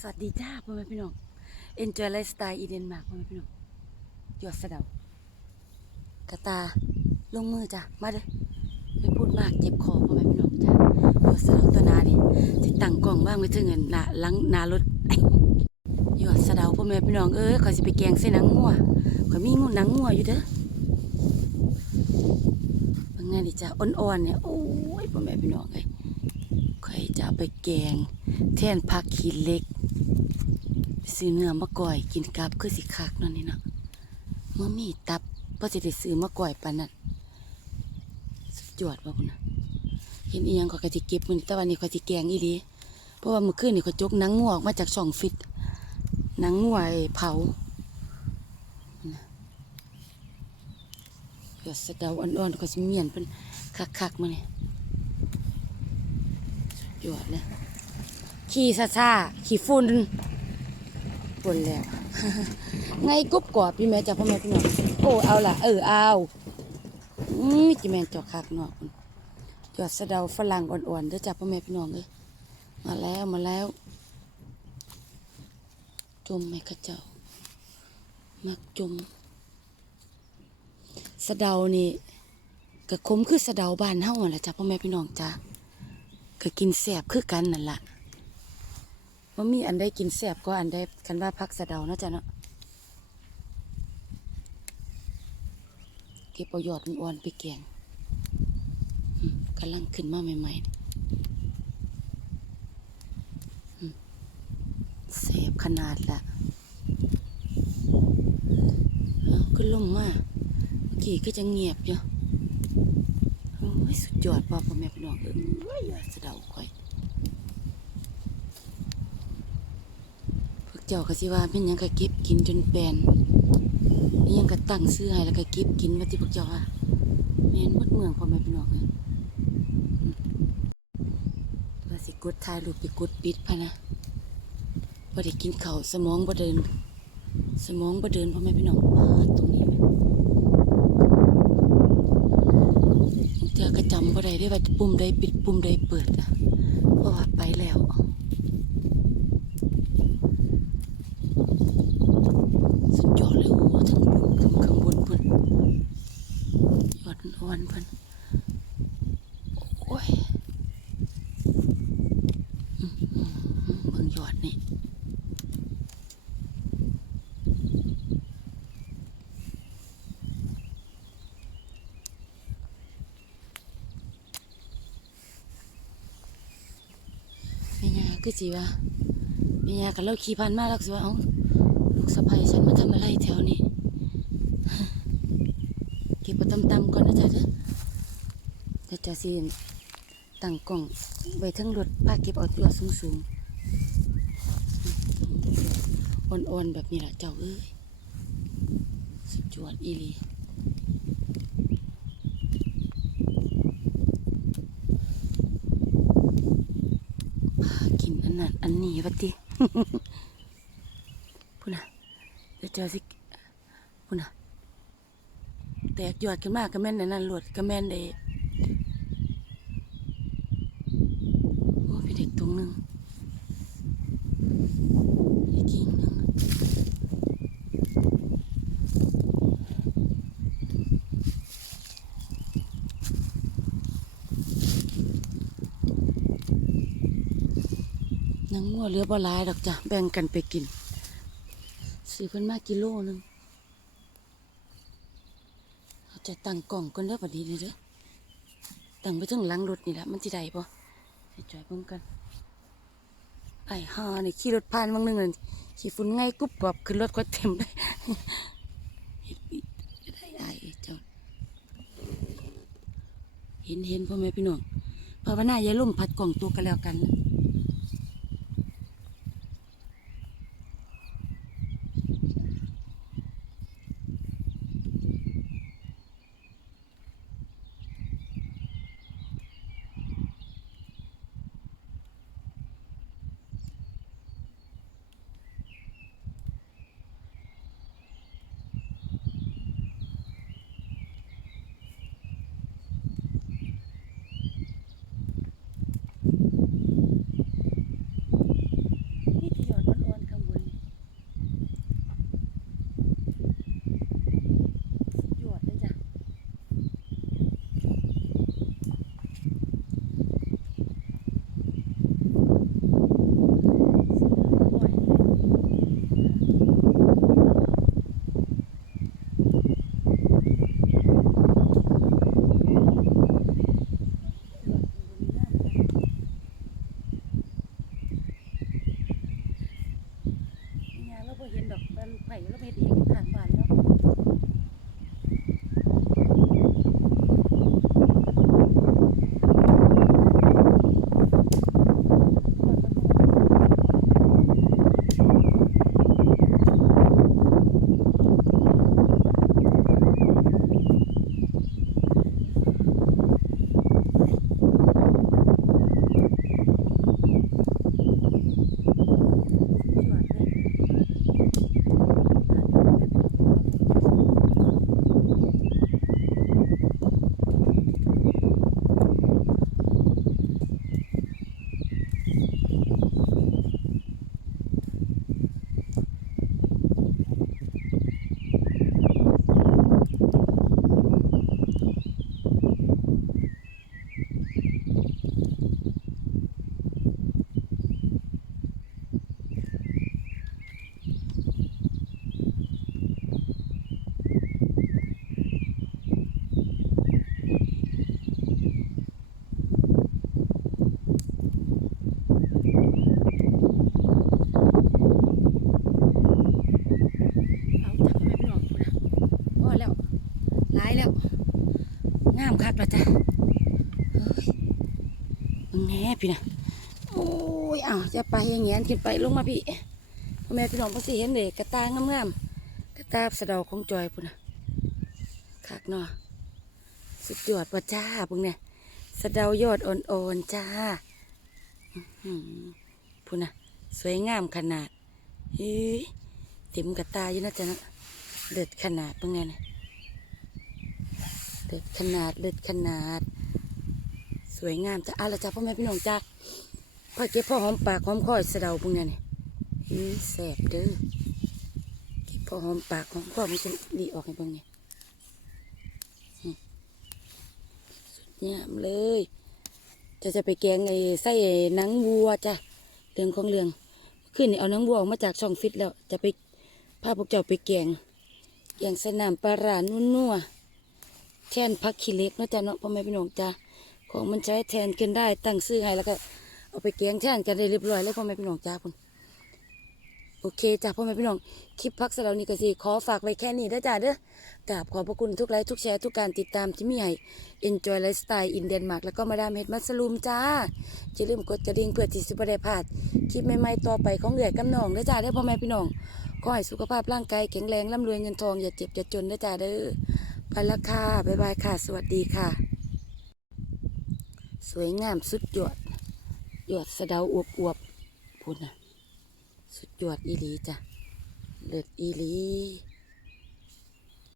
สวัสดีจ้าพ่อแม่พี่น้อง Enjoy Lifestyle อีเดนมาร์กพ่อแม่พี่น้องหยอดสะเดากระตาลงมือจ้ะมาเลยไม่พูดมากเจ็บคอพ่อแม่พี่น้องจ้ะหยอดสะเดาตัวนานี่ที่ตั้งกล้องว่างไว้ถึงเงินหน้าลังนารถหยอดสะเดาพ่อแม่พี่น้องเอ้ยขอยสิไปแกงเส้นหนังงัวขอยมีงูหนังงัวอยู่เด้อบางงานดิจ้ะอ่อนๆเนี่ยโอ้ยพ่อแม่พี่น้องเอ้ยขอยจะเอาไปแกงแทนผักขีดเล็ก ซื้อเนื้อมาก่อยกินกับคือสิคักนั่นนี่เนาะมื่มีตับก็จะได้ซื้อมาก่อยปานนั้นสุดยอดว่าพุ่นนะเห็นอียังก็กะสิเก็บมันแต่วันนี้ก็สิแกงอีหลีเพราะว่าเมื่อคืนนี่ก็จกนังงัวออกมาจากช่องฟิตนังงัวไอ้เผานะเดี๋ยวสะเดาอ่อนๆก็สิเมียนเป็นคักๆมาเนี่ยสุดยอดเลยขี้ซ่าขี้ฝุ่น ปนแล้ว ไงกรุบกรอบพี่แม่จ้าพ่อแม่พี่น้องโอ้เอาล่ะ เออเอาอืมจิแมนจอกคักเนาะพุ่นจอดสะเดาฝรั่งอ่อนๆเด้อจ้าพ่อแม่พี่น้องเอ้ยมาแล้วมาแล้วจมแม่ข้าเจ้า มักจม สะเดานี่ก็คมคือสะเดาบ้านเฮาหั่นล่ะจ้าพ่อแม่พี่น้องจ้าก็กินแซ่บคือกันนั่นล่ะ ว่ามีอันได้กินแสบก็อันได้คันว่าพักสะเดาเนาะจ๊ะเนาะเก็บเอายอดอ่อนไปแกงกำลังขึ้นมาใหม่ๆอืมแสบขนาดละเอาขึ้นลงมาเมื่อกี้ก็จะเงียบอยู่โอ้ยสุดยอดพ่อพ่อแม่พี่น้องเอ้ยสะเดาค่อย พวกเจ้าก็สิว่าเป็นยังก็เก็บกินจนแปลนยังก็ตั้งซื้อให้แล้วก็เก็บกินว่าที่พวกเจ้าว่าแม่นมดเมืองพอแม่พี่น้องเลยอืมว่าสิกดถ่ายรูปไปกดปิดพะนะบ่ได้กินเข้าสมองบ่เดิน สมองบ่เดินพอแม่พี่น้ออ้าตรงนี้แม่เธอก็จำบ่ได้ได้ว่าปุ่มใดปิดปุ่มใดเปิดอะเพราะว่าไปแล้ว สุดยอดเลยโอ้โหทั้งบนทั้งข้างบนเพิ่นยอดอ่อนเพิ่นโอ้ยอืมอืมอืมเบิ่งยอดนี่แม่ยา คือสิว่าแม่ยากับเราขี่ผ่านมาแล้วก็สิว่าเอ้าลูกสะใภ้ฉันมาทำอะไรแถวนี้เก็บไปตำๆก่อนนะจ๊ะเด้อเดี๋ยวจะสิตั้งกล่องไว้ทั้งรถป้าเก็บเอาตัวสูงๆอ่อนๆแบบนี้แหละเจ้าเอ้ยสุดยอดอีลีพากิ นอันนั้นอันนี้วะติพุ่นน่ะเดี๋ยวเจอสิพุ่นน่ะแตกยอดขึ้นมากกระแม่นในนั้นหลดกระแม่นเด้โอ้พี่เด็กตรงหนึงอีกกิ่งหนึงนังงัว เหลือบ่หลายดอกจ้ะแบ่งกันไปกินซื้อเพิ่นมากิโลหนึงเอาจะตั้งกล่องก่อนเด้อบัดนี้นี่เด้อตั้งไปถึงหลังรถนี่แหละมันสิได้บ่ให้จอยเบิ่งกันไอ้ห่านี่ขี่รถผ่านบางนึงนั่นขี่ฝุ่นไงกุบกรอบขึ้นรถก็เต็มเลยเฮ็ดปิดได้ไอ้เจ้าเห็นเห็นพ่อแม่พี่น้องภาวนาอย่าล่มพัดกล่องตัวกันแล้วกันนะ พี่นะโอ้ยเอาจะไปอย่างเงี้ยขึ้นไปลงมาพี่พ่อแม่พี่น้องพ่อสิเห็นเลยกระตางงามๆกระตาสะเดาของจอยพุ่นนะคักนาะสุดยอดป่ะจ้าพวกเนี่ยสะเดายอดอ่อนๆจ้าพุ่นนะสวยงามขนาดเฮ้ยเต็มกระตาอยู่นะจ๊ะนะเลือดขนาดเป็นไงเนี่ยเลือดขนาดเลือดขนาด วยงามจ้ะอะไรจ้ะพ่อแม่พี่น้องจ้าพ่อเก็บพ่อหอมปากหอมคอยสะเดาเป็นไงเนี่ยอือแสบเด้อเก็บพ่อหอมปากหอมคอมันจะดีออกให้เบิ่งเนี่ยสุดงามเลย จะจะไปแกงไอ้ไส้หนังวัวจ้ะเรื่องของเรื่องขึ้นนี่เอาน้ำวัวออกมาจากช่องฟิตแล้ว จะไปพาพวกเจ้าไปแกงแกงสนามปลารานุ่นนัวแท่นพักขี้เล็กเนาะจ้ะเนาะพ่อแม่พี่น้องจ้า ของมันใช้แทนกันได้ตั้งซื้อให้แล้วก็เอาไปแกงแทนกันได้เรียบร้อยแล้วพ่อแม่พี่น้องจ้าพุ่นโอเคจ้าพ่อแม่พี่น้องคลิปพักสำหรับนี้ก็สิขอฝากไว้แค่นี้เด้จ้าเด้อกราบขอบพระคุณทุกไลค์ทุกแชร์ทุกการติดตามที่มีให้ Enjoy Lifestyle in Denmark แล้วก็มาดามเฮดมัสลูมจ้าอย่าลืมกดกระดิ่งเพื่อที่สิบ่ได้พลาดคลิปใหม่ๆต่อไปของเหื่อกำนองเด้จ้าเด้อพ่อแม่พี่น้องขอให้สุขภาพร่างกายแข็งแรงร่ำรวยเงินทองอย่าเจ็บอย่าจนเด้จ้าเด้อไปละค่ะบ๊ายบายค่ะ สวัสดีค่ะ สวยงามสุดยอดยอดสะเดาอวบอวบๆพูดนะสุดยอดอีหลีจ้ะเลิศอีหลี